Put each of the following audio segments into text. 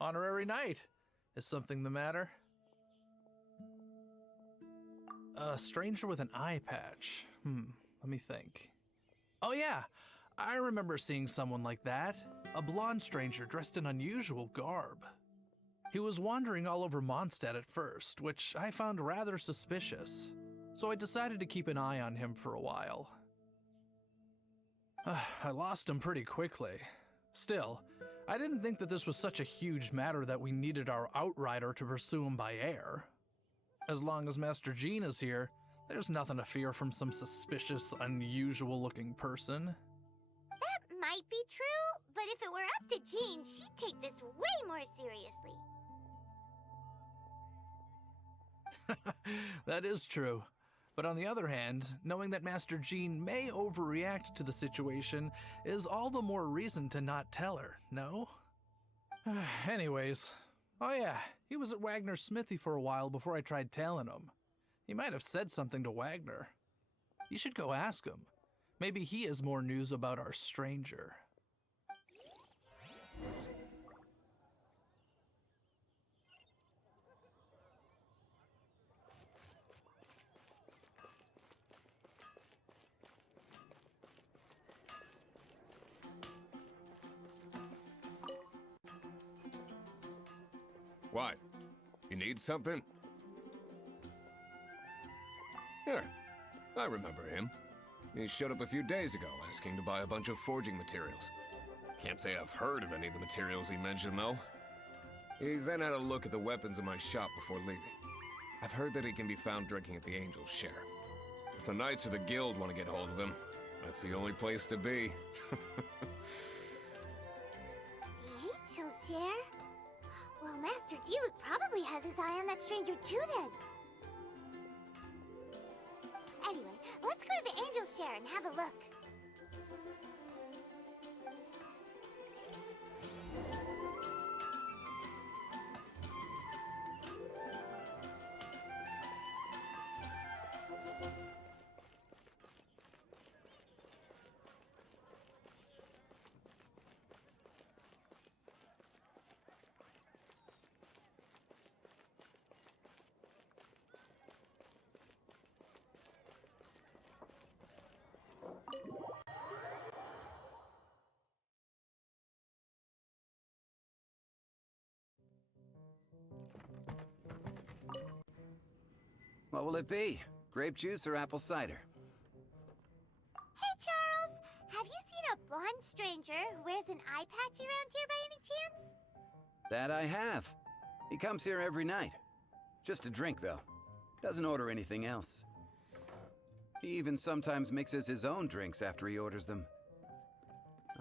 Honorary knight. Is something the matter? A stranger with an eye patch. Let me think. Oh yeah, I remember seeing someone like that. A blonde stranger dressed in unusual garb. He was wandering all over Mondstadt at first, which I found rather suspicious. So I decided to keep an eye on him for a while. I lost him pretty quickly. Still, I didn't think that this was such a huge matter that we needed our outrider to pursue him by air. As long as Master Jean is here, there's nothing to fear from some suspicious, unusual-looking person. That might be true, but if it were up to Jean, she'd take this way more seriously. That is true. But on the other hand, knowing that Master Jean may overreact to the situation is all the more reason to not tell her, no? Anyways, oh yeah, he was at Wagner's smithy for a while before I tried tailing him. He might have said something to Wagner. You should go ask him. Maybe he has more news about our stranger. What? You need something? Here, I remember him. He showed up a few days ago asking to buy a bunch of forging materials. Can't say I've heard of any of the materials he mentioned, though. He then had a look at the weapons in my shop before leaving. I've heard that he can be found drinking at the Angel's Share. If the Knights or the Guild want to get hold of him, that's the only place to be. The Angel's Share? Well, Master Diluc probably has his eye on that stranger too, then. Anyway, let's go to the Angel's Share and have a look. What will it be? Grape juice or apple cider? Hey, Charles! Have you seen a blonde stranger who wears an eye patch around here by any chance? That I have. He comes here every night. Just a drink, though. Doesn't order anything else. He even sometimes mixes his own drinks after he orders them.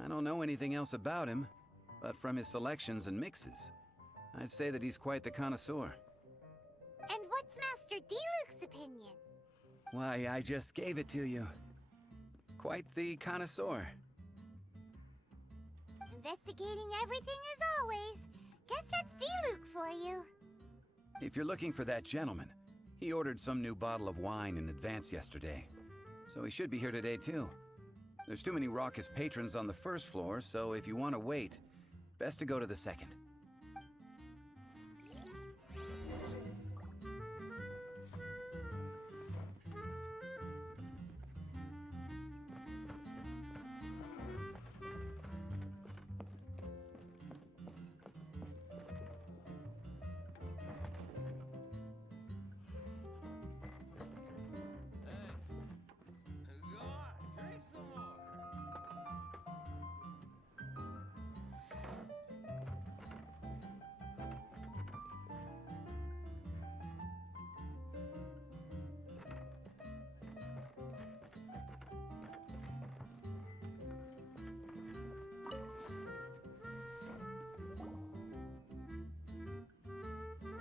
I don't know anything else about him, but from his selections and mixes, I'd say that he's quite the connoisseur. And what's Master Diluc's opinion? Why, I just gave it to you. Quite the connoisseur. Investigating everything as always. Guess that's Diluc for you. If you're looking for that gentleman, he ordered some new bottle of wine in advance yesterday. So he should be here today too. There's too many raucous patrons on the first floor, so if you want to wait, best to go to the second.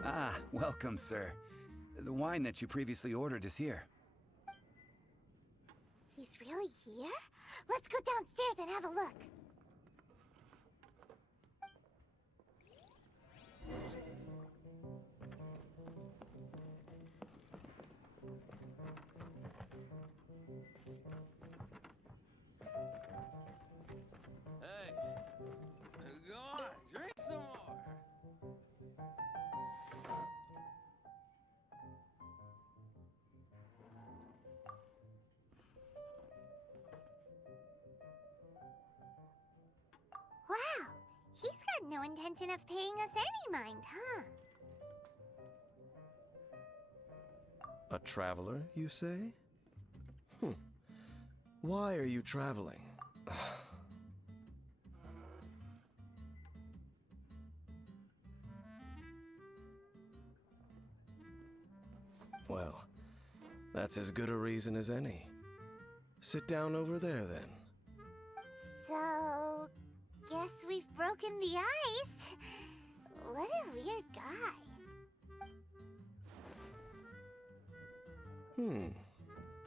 Ah, welcome, sir. The wine that you previously ordered is here. He's really here? Let's go downstairs and have a look. Hey, go on, drink some more. no intention of paying us any mind, huh? A traveler, you say? Why are you traveling? Well, that's as good a reason as any. Sit down over there, then. So, guess we've broken the ice. What a weird guy.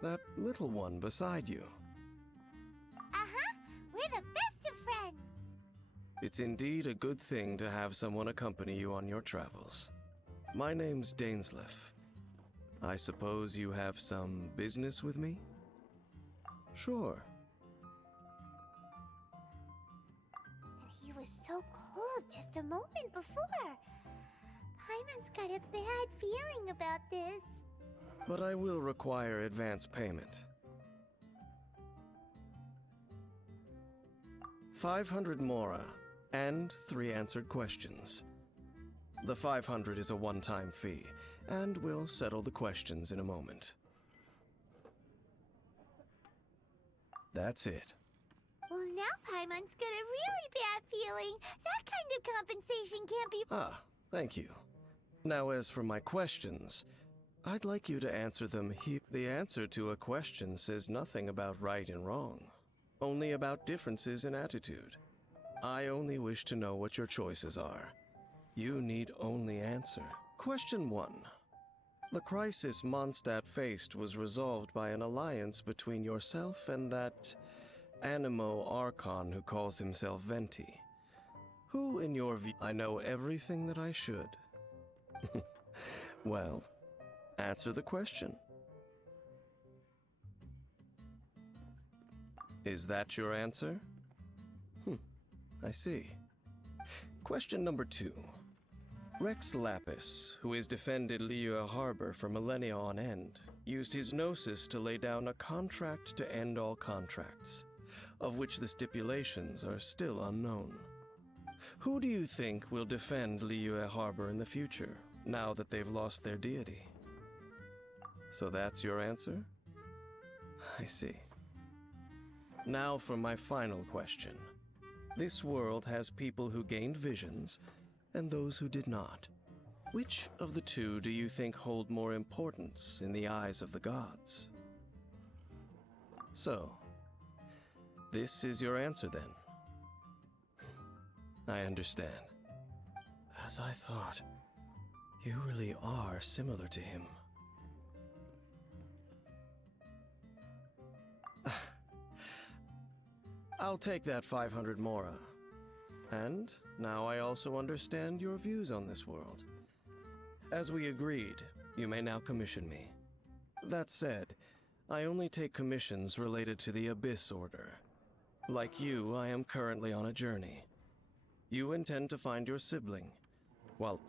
That little one beside you. Uh-huh, we're the best of friends. It's indeed a good thing to have someone accompany you on your travels. My name's Dainsleif. I suppose you have some business with me? Sure. And he was so cold just a moment before. Paimon's got a bad feeling about this. But I will require advance payment. 500 mora, and 3 answered questions. The 500 is a one-time fee, and we'll settle the questions in a moment. That's it. Well, now Paimon's got a really bad feeling. That kind of compensation can't be... Ah, thank you. Now as for my questions, I'd like you to answer them. The answer to a question says nothing about right and wrong, only about differences in attitude. I only wish to know what your choices are. You need only answer. Question 1. The crisis Mondstadt faced was resolved by an alliance between yourself and that Animo Archon who calls himself Venti. Who, in your view... I know everything that I should. Well, answer the question. Is that your answer? I see. Question number 2. Rex Lapis, who has defended Liyue Harbor for millennia on end, used his gnosis to lay down a contract to end all contracts, of which the stipulations are still unknown. Who do you think will defend Liyue Harbor in the future, now that they've lost their deity? So that's your answer? I see. Now for my final question. This world has people who gained visions, and those who did not. Which of the two do you think hold more importance in the eyes of the gods? So, this is your answer then. I understand. As I thought, you really are similar to him. I'll take that 500 mora. And now I also understand your views on this world. As we agreed, you may now commission me. That said, I only take commissions related to the Abyss Order. Like you, I am currently on a journey. You intend to find your sibling, while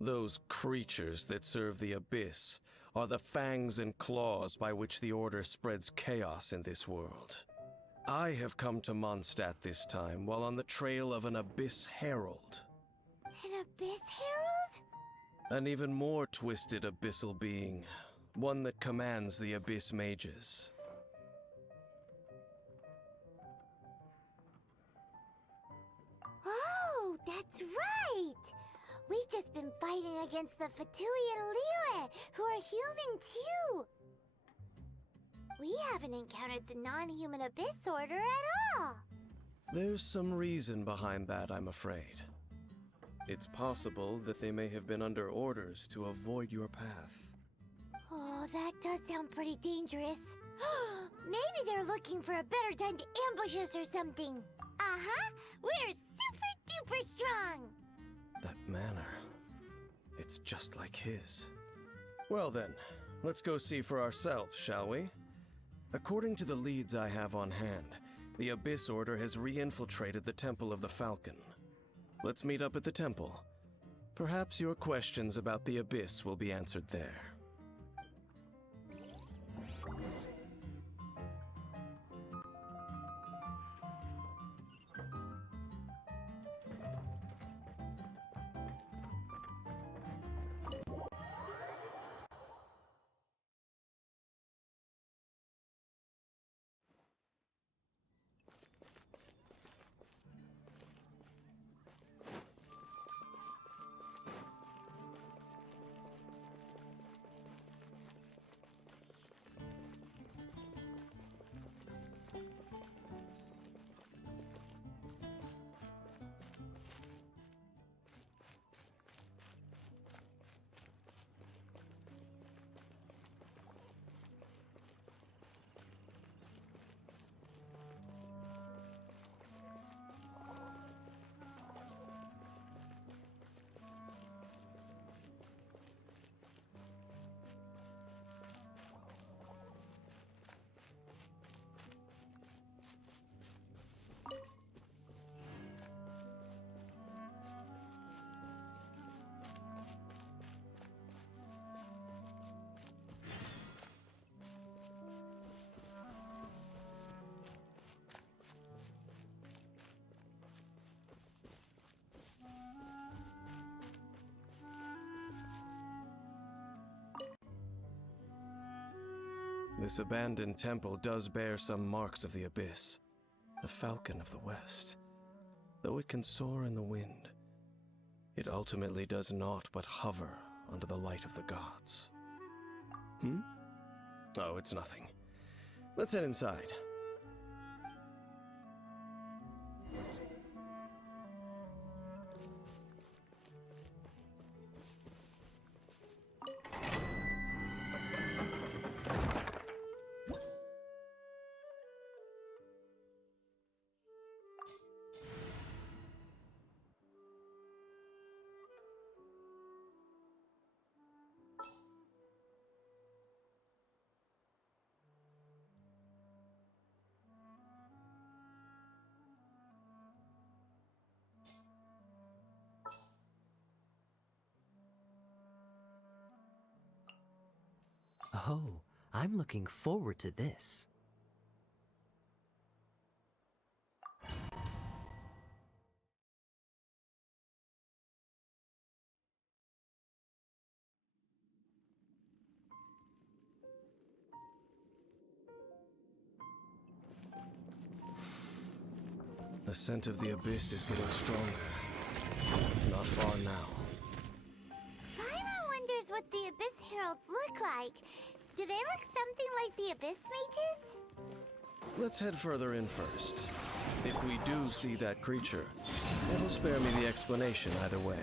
those creatures that serve the Abyss are the fangs and claws by which the Order spreads chaos in this world. I have come to Mondstadt this time while on the trail of an Abyss Herald. An Abyss Herald? An even more twisted abyssal being, one that commands the Abyss Mages. Oh, that's right! We've just been fighting against the Fatui and Liyue, who are human too! We haven't encountered the non-human Abyss Order at all! There's some reason behind that, I'm afraid. It's possible that they may have been under orders to avoid your path. Oh, that does sound pretty dangerous. Maybe they're looking for a better time to ambush us or something. Uh-huh, we're super duper strong! That manner, it's just like his. Well then, let's go see for ourselves, shall we? According to the leads I have on hand, the Abyss Order has re-infiltrated the Temple of the Falcon. Let's meet up at the temple. Perhaps your questions about the Abyss will be answered there. This abandoned temple does bear some marks of the abyss, the falcon of the west. Though it can soar in the wind, it ultimately does naught but hover under the light of the gods. Oh, it's nothing. Let's head inside. Oh, I'm looking forward to this. The scent of the abyss is getting stronger. It's not far now. Paimon wonders what the Abyss Heralds look like. Do they look something like the Abyss Mages? Let's head further in first. If we do see that creature, it'll spare me the explanation either way.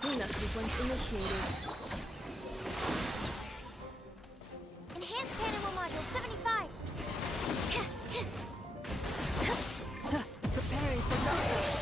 Cleanup sequence initiated. Enhanced animal module 75. Preparing for knockout.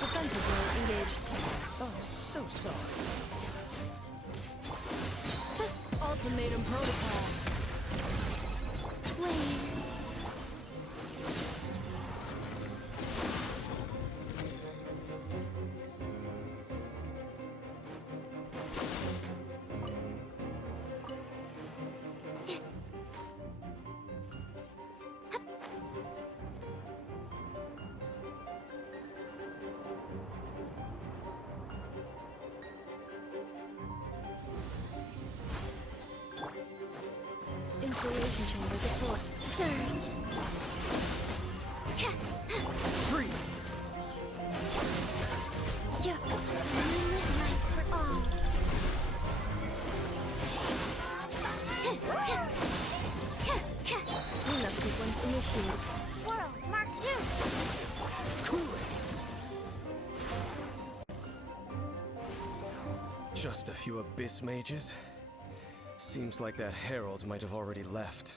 Defensive mode engaged. Oh, so sorry. Ultimatum protocol. Wait. Installation chamber deployed. Surge. Freeze! Yeah. Midnight for all. Cleanup sequence initiated. Swirl. Mark 2. Cool it! Just a few abyss mages? Seems like that herald might have already left.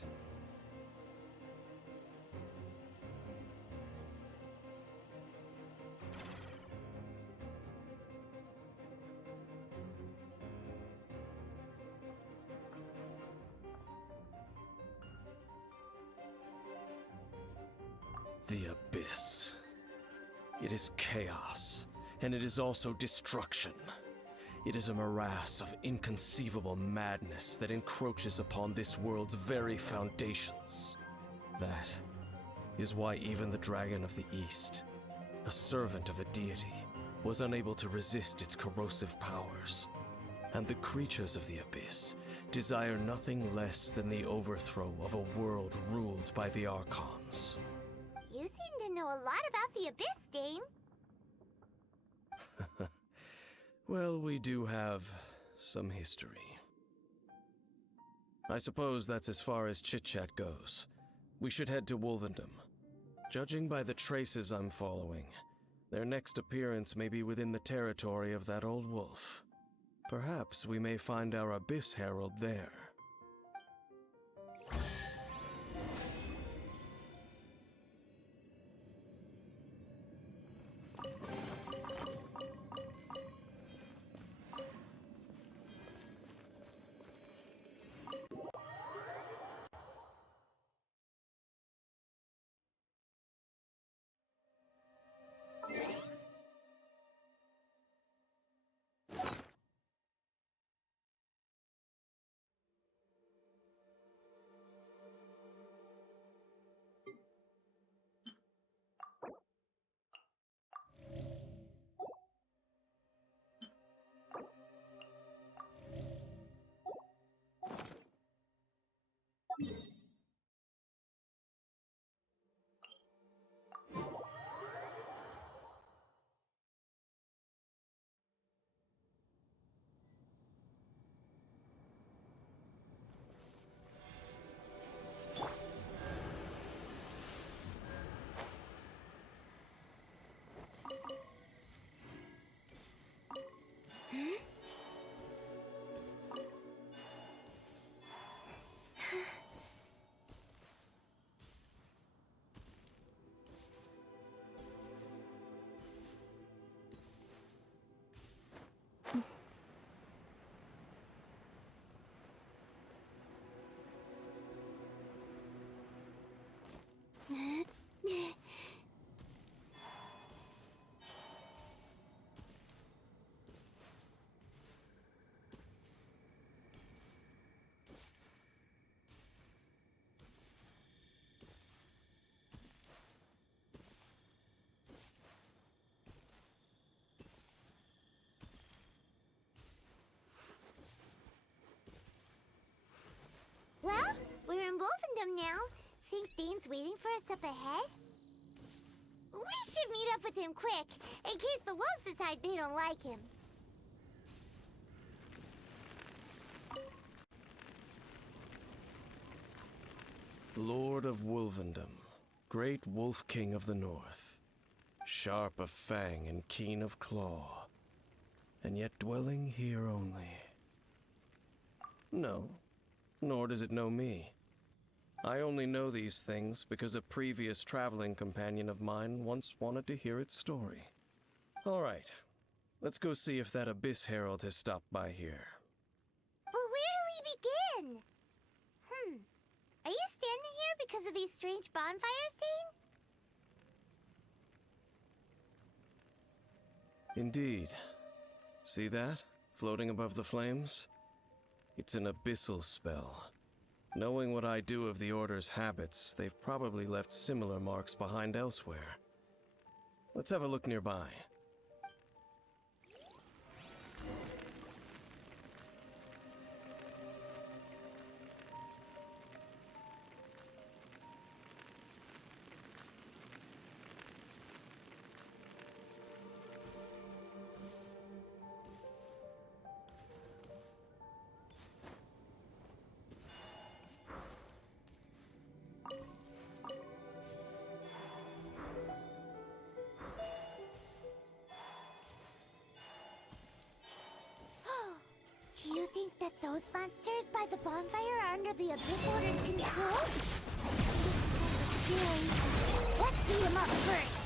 The abyss. It is chaos, and it is also destruction. It is a morass of inconceivable madness that encroaches upon this world's very foundations. That is why even the Dragon of the East, a servant of a deity, was unable to resist its corrosive powers. And the creatures of the abyss desire nothing less than the overthrow of a world ruled by the Archons. You seem to know a lot about the Abyss, Dame. Well, we do have some history. I suppose that's as far as chit-chat goes. We should head to Wolvendom. Judging by the traces I'm following, their next appearance may be within the territory of that old wolf. Perhaps we may find our Abyss Herald there. Well, we're in Wolfendom now. Think Dane's waiting for us up ahead? We should meet up with him quick, in case the wolves decide they don't like him. Lord of Wolvendom, great wolf king of the north, sharp of fang and keen of claw, and yet dwelling here only. No, nor does it know me. I only know these things because a previous traveling companion of mine once wanted to hear its story. All right, let's go see if that Abyss Herald has stopped by here. But where do we begin? Are you standing here because of these strange bonfires, Dane? Indeed. See that, floating above the flames? It's an abyssal spell. Knowing what I do of the Order's habits, they've probably left similar marks behind elsewhere. Let's have a look nearby. Do you think that those monsters by the bonfire are under the Abyss Order's control? Looks kind of scary. Let's beat them up first.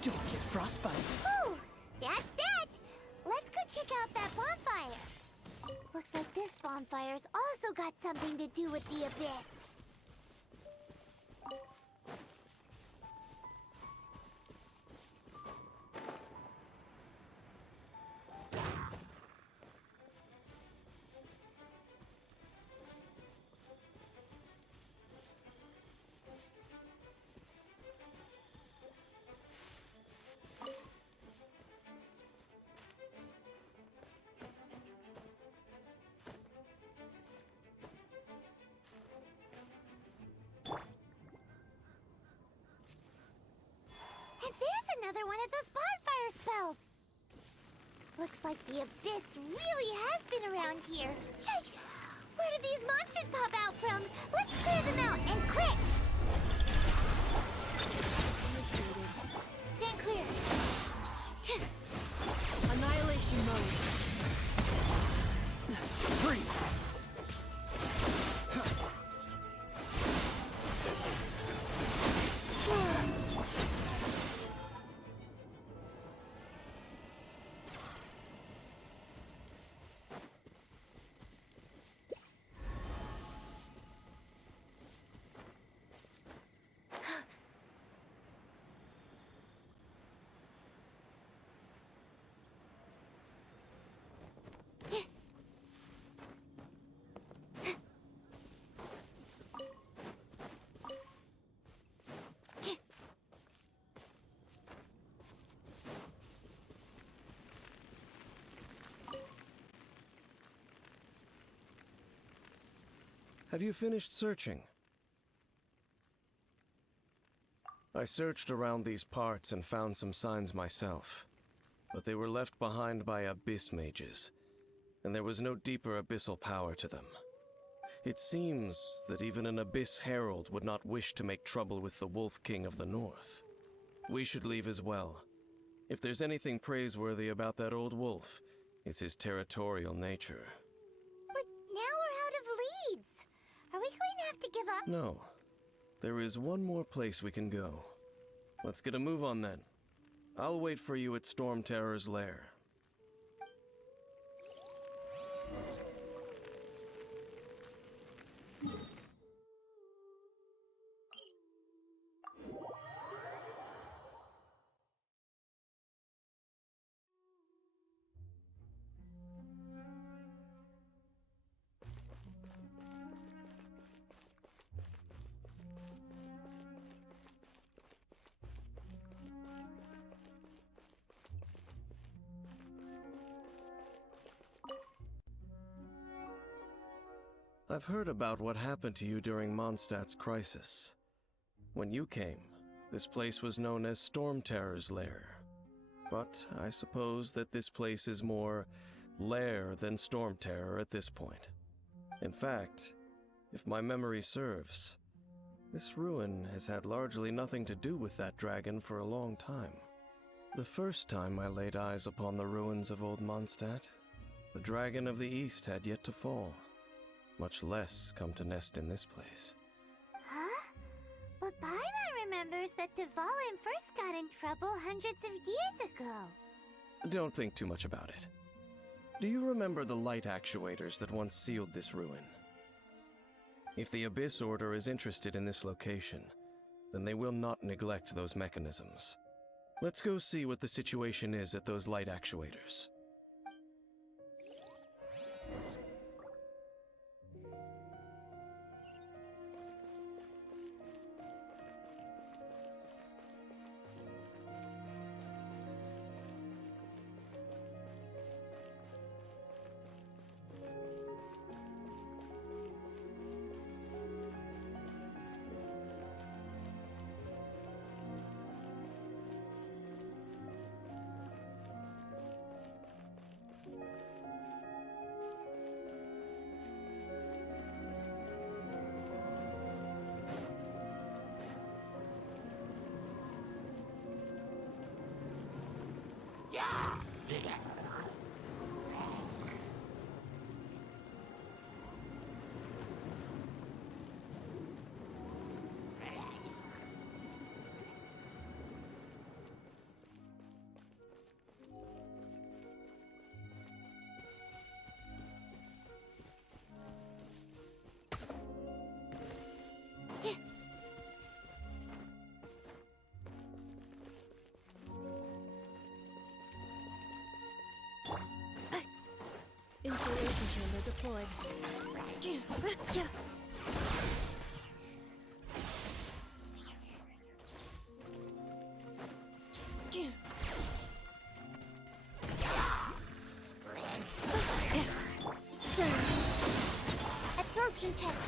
Don't get frostbite. Whew, that's that. Let's go check out that bonfire. Looks like this bonfire's also got something to do with the Abyss. And there's another one of those bonfire spells. Looks like the abyss really has been around here. Yikes! Where did these monsters pop out from? Let's clear them out, and quick! Initiated. Stand clear. Annihilation mode. Freeze! Have you finished searching? I searched around these parts and found some signs myself, but they were left behind by abyss mages, and there was no deeper abyssal power to them. It seems that even an abyss herald would not wish to make trouble with the Wolf King of the North. We should leave as well. If there's anything praiseworthy about that old wolf, it's his territorial nature. But now we're out of leads. Are we going to have to give up? No. There is one more place we can go. Let's get a move on then. I'll wait for you at Storm Terror's lair. I've heard about what happened to you during Mondstadt's crisis. When you came, this place was known as Storm Terror's lair. But I suppose that this place is more lair than Storm Terror at this point. In fact, if my memory serves, this ruin has had largely nothing to do with that dragon for a long time. The first time I laid eyes upon the ruins of Old Mondstadt, the Dragon of the East had yet to fall, much less come to nest in this place. Huh? But Paimon remembers that Dvalin first got in trouble hundreds of years ago. Don't think too much about it. Do you remember the light actuators that once sealed this ruin? If the Abyss Order is interested in this location, then they will not neglect those mechanisms. Let's go see what the situation is at those light actuators. Installation chamber deployed. Absorption test.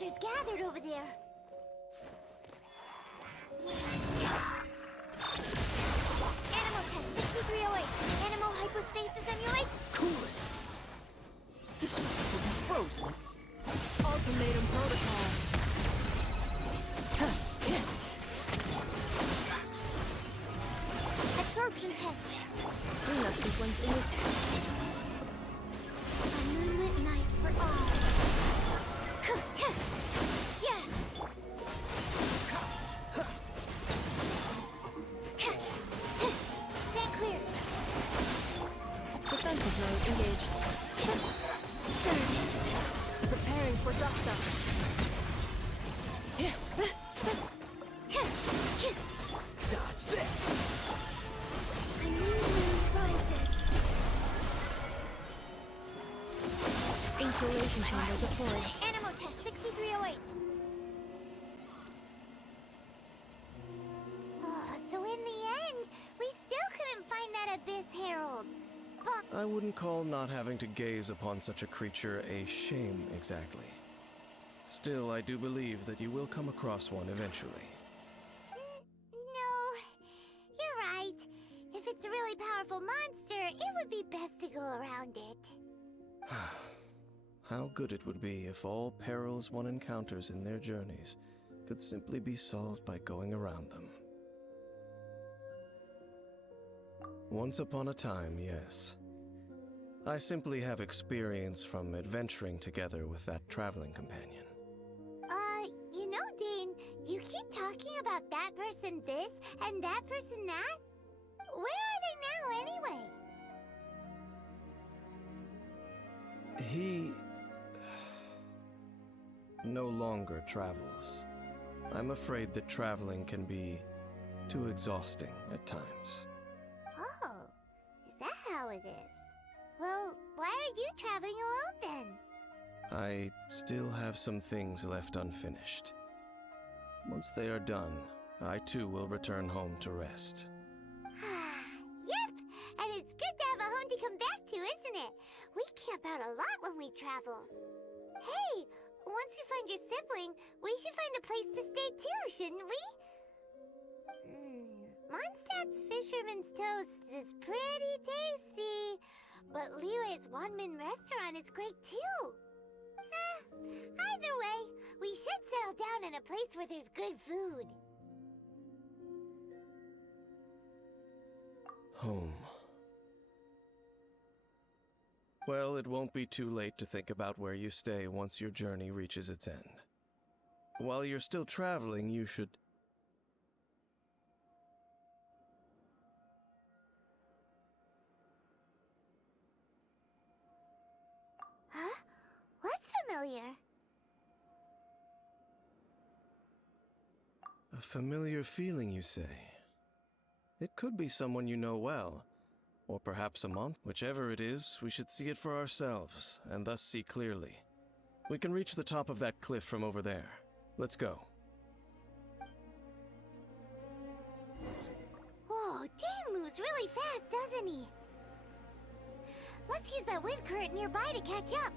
monsters gathered over there. Animal test 6308. Animal hypostasis emulate. Cool it. This one will be frozen. Ultimatum protocol. Absorption test. Cleanup sequence in A moonlit night for all. Yeah. Stand clear. defensive mode engaged. Preparing for dust up. Dodge this. A new moon rises. Insulation chamber deployed. Animal test 6308. Oh, so in the end, we still couldn't find that Abyss Herald. But I wouldn't call not having to gaze upon such a creature a shame exactly. Still, I do believe that you will come across one eventually. no, you're right. If it's a really powerful monster, it would be best to go around it. How good it would be if all perils one encounters in their journeys could simply be solved by going around them. Once upon a time, yes. I simply have experience from adventuring together with that traveling companion. You know, Dane, you keep talking about that person this and that person that. Where are they now, anyway? He no longer travels. I'm afraid that traveling can be too exhausting at times. Oh, is that how it is? Well, why are you traveling alone then? I still have some things left unfinished. Once they are done, I too will return home to rest. Yep, and it's good to have a home to come back to, isn't it? We camp out a lot when we travel. Hey, once you find your sibling, we should find a place to stay too, shouldn't we? Mondstadt's Fisherman's Toast is pretty tasty, but Liyue's one-man restaurant is great too. Either way, we should settle down in a place where there's good food. Home. Well, it won't be too late to think about where you stay once your journey reaches its end. While you're still traveling, you should... Huh? What's familiar? A familiar feeling, you say? It could be someone you know well, or perhaps a month. Whichever it is, we should see it for ourselves, and thus see clearly. We can reach the top of that cliff from over there. Let's go. Whoa, Dane moves really fast, doesn't he? Let's use that wind current nearby to catch up.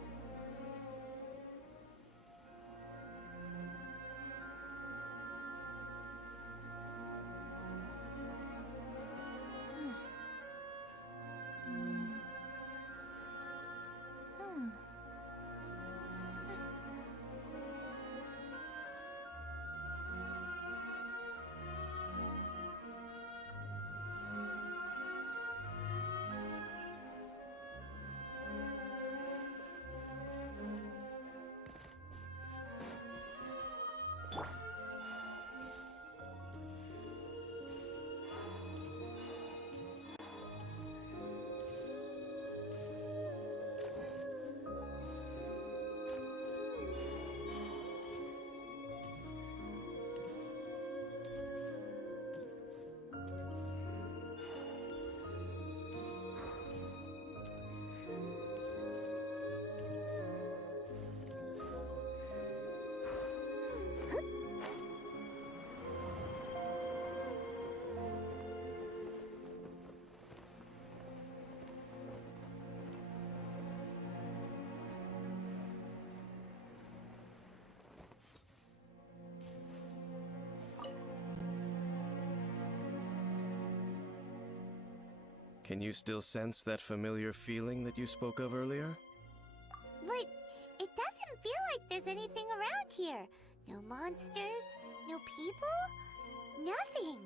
Can you still sense that familiar feeling that you spoke of earlier? But it doesn't feel like there's anything around here. No monsters, no people, nothing.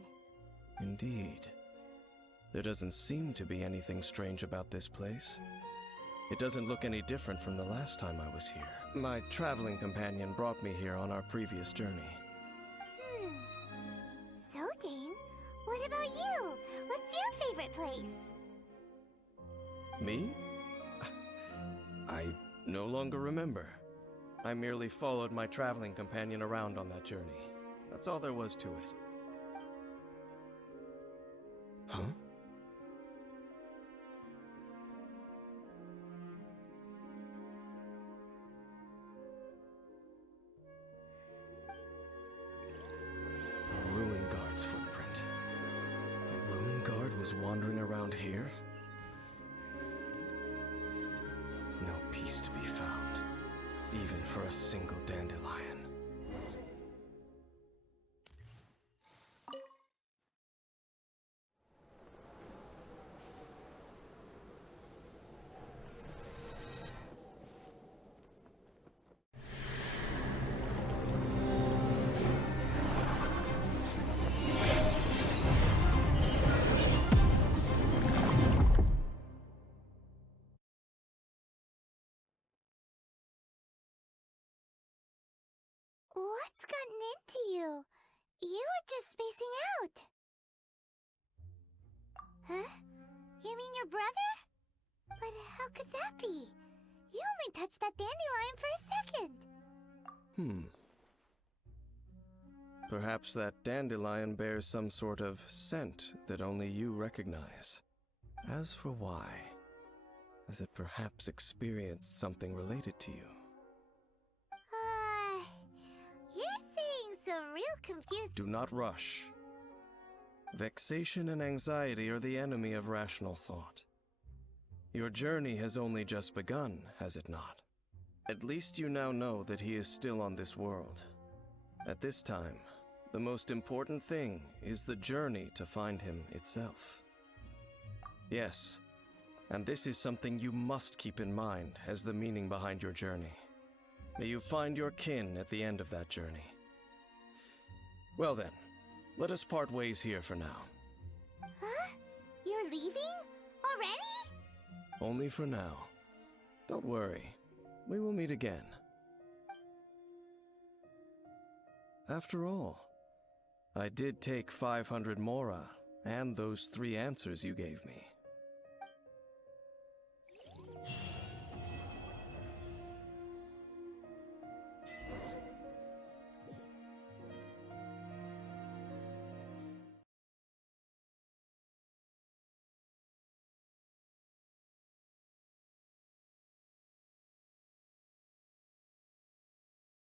Indeed. There doesn't seem to be anything strange about this place. It doesn't look any different from the last time I was here. My traveling companion brought me here on our previous journey. So, Dane, what about you? What's your favorite place? Me? I no longer remember. I merely followed my traveling companion around on that journey. That's all there was to it. Huh? A ruin guard's footprint. A ruin guard was wandering around here? No peace to be found, even for a single dandelion. What's gotten into you? You were just spacing out. Huh? You mean your brother? But how could that be? You only touched that dandelion for a second. Perhaps that dandelion bears some sort of scent that only you recognize. As for why, has it perhaps experienced something related to you? You're saying some real confused. Do not rush. Vexation and anxiety are the enemy of rational thought. Your journey has only just begun, has it not? At least you now know that he is still on this world. At this time, the most important thing is the journey to find him itself. Yes, and this is something you must keep in mind as the meaning behind your journey. May you find your kin at the end of that journey. Well then, let us part ways here for now. Huh? You're leaving? Already? Only for now. Don't worry, we will meet again. After all, I did take 500 mora and those 3 answers you gave me.